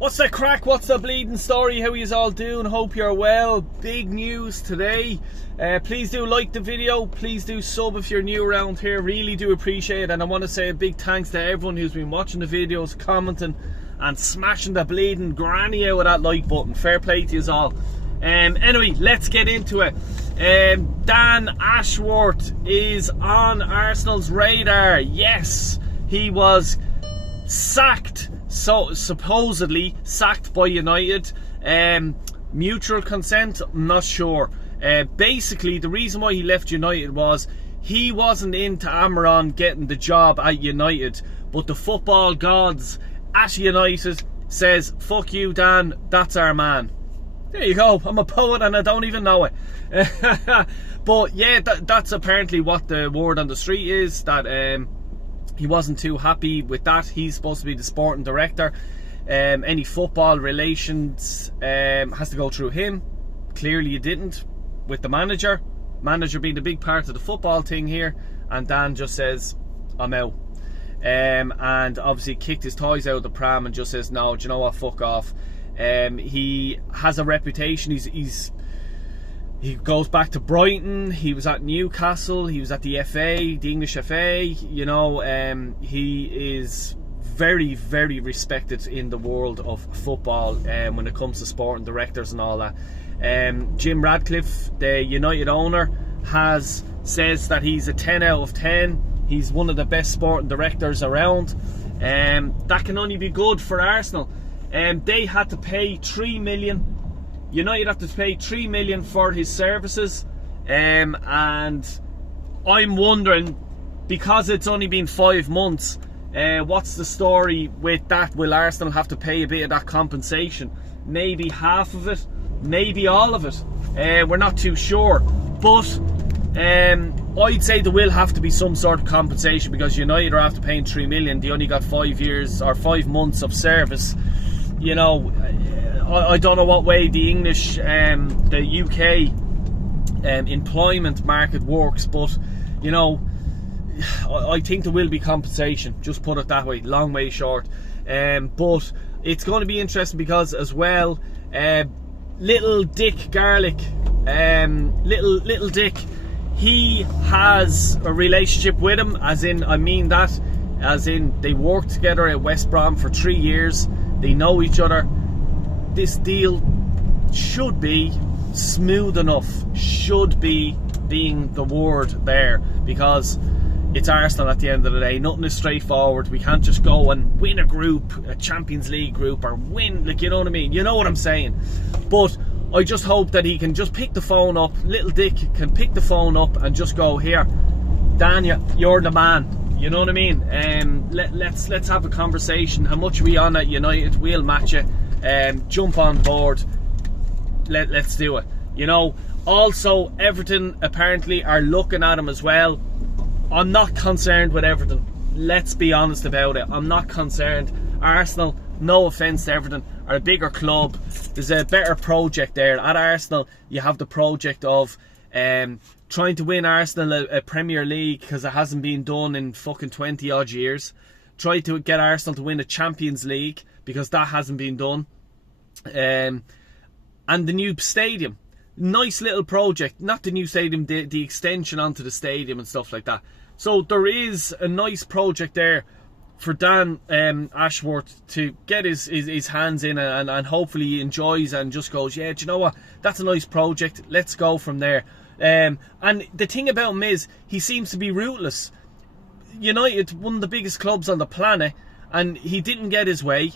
What's the crack? What's the bleeding story? How yous all doing? Hope you're well. Big news today. Please do like the video. Please do sub if you're new around here. Really do appreciate it. And I want to say a big thanks to everyone who's been watching the videos, commenting and smashing the bleeding granny out of that like button. Fair play to yous all. Anyway, let's get into it. Dan Ashworth is on Arsenal's radar. Yes, he was sacked. So supposedly sacked by United. Mutual consent, I'm not sure. Basically, the reason why he left United was he wasn't into Amaron getting the job at United, but the football gods at United says, fuck you, Dan, that's our man. There you go. I'm a poet and I don't even know it. But yeah, that's apparently what the word on the street is, that he wasn't too happy with that. He's supposed to be the sporting director. Any football relations has to go through him. Clearly it didn't with the manager. Manager being a big part of the football thing here. And Dan just says, I'm out. And obviously kicked his toys out of the pram and just says, no, do you know what, fuck off. He has a reputation. He goes back to Brighton. He was at Newcastle. He was at the FA, the English FA. You know, he is very, very respected in the world of football when it comes to sporting directors and all that. Jim Radcliffe, the United owner, says that he's a 10 out of 10. He's one of the best sporting directors around. That can only be good for Arsenal. They had to pay 3 million. United have to pay 3 million for his services, and I'm wondering, because it's only been 5 months, what's the story with that? Will Arsenal have to pay a bit of that compensation? Maybe half of it, maybe all of it. We're not too sure, but I'd say there will have to be some sort of compensation, because United are after paying 3 million. They only got 5 years or 5 months of service. You know, I don't know what way the English, the UK employment market works, but you know, I think there will be compensation. Just put it that way, long way short. But it's going to be interesting because, as well, little Dick Garlic, little Dick, he has a relationship with him. As in, I mean that, as in they worked together at West Brom for 3 years. They know each other. This deal should be smooth enough, should be being the word there, because it's Arsenal at the end of the day. Nothing is straightforward. We can't just go and win a group, a Champions League group, or win, like, you know what I mean? You know what I'm saying? But I just hope that he can just pick the phone up. Little Dick can pick the phone up and just go, here, Dan, you're the man. You know what I mean? Let's have a conversation. How much are we on at United? We'll match it. Jump on board. Let's do it. You know. Also, Everton apparently are looking at him as well. I'm not concerned with Everton. Let's be honest about it. I'm not concerned. Arsenal, no offence to Everton, are a bigger club. There's a better project there. At Arsenal, you have the project of trying to win Arsenal a Premier League, because it hasn't been done in fucking 20 odd years. Try to get Arsenal to win a Champions League, because that hasn't been done. And the new stadium, nice little project. Not the new stadium, the extension onto the stadium and stuff like that. So there is a nice project there for Dan Ashworth to get his hands in, and hopefully he enjoys and just goes, yeah, do you know what, that's a nice project, let's go from there. And the thing about him is, he seems to be ruthless. United, one of the biggest clubs on the planet, and he didn't get his way.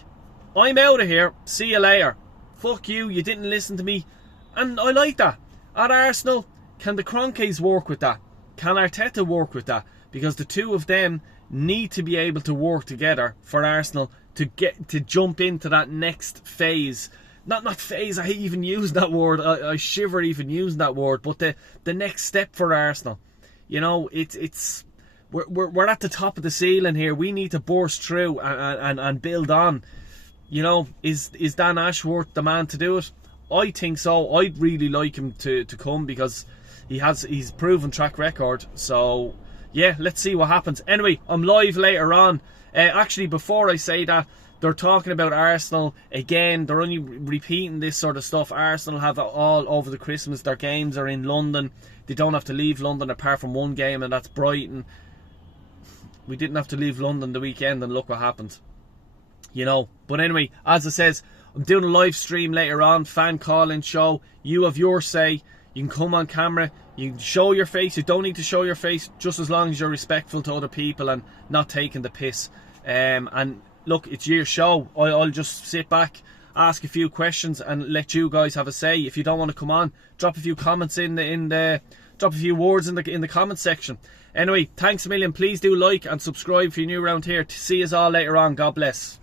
I'm out of here, see you later. Fuck you, you didn't listen to me. And I like that. At Arsenal, can the Kroenkes work with that? Can Arteta work with that? Because the two of them need to be able to work together for Arsenal to jump into that next phase. Not phase, I even use that word, I shiver even using that word, but the next step for Arsenal. You know, we're at the top of the ceiling here. We need to burst through and build on. You know, is Dan Ashworth the man to do it? I think so. I'd really like him to come, because he's proven track record. So yeah, let's see what happens. Anyway, I'm live later on. Actually, before I say that, they're talking about Arsenal again. They're only repeating this sort of stuff. Arsenal have it all over the Christmas. Their games are in London. They don't have to leave London apart from one game, and that's Brighton. We didn't have to leave London the weekend, and look what happened. You know. But anyway, as I says, I'm doing a live stream later on, fan call-in show. You have your say. You can come on camera. You can show your face. You don't need to show your face, just as long as you're respectful to other people and not taking the piss. And look, it's your show. I'll just sit back, ask a few questions, and let you guys have a say. If you don't want to come on, drop a few comments drop a few words in the comment section. Anyway, thanks a million. Please do like and subscribe if you're new around here. To see us all later on. God bless.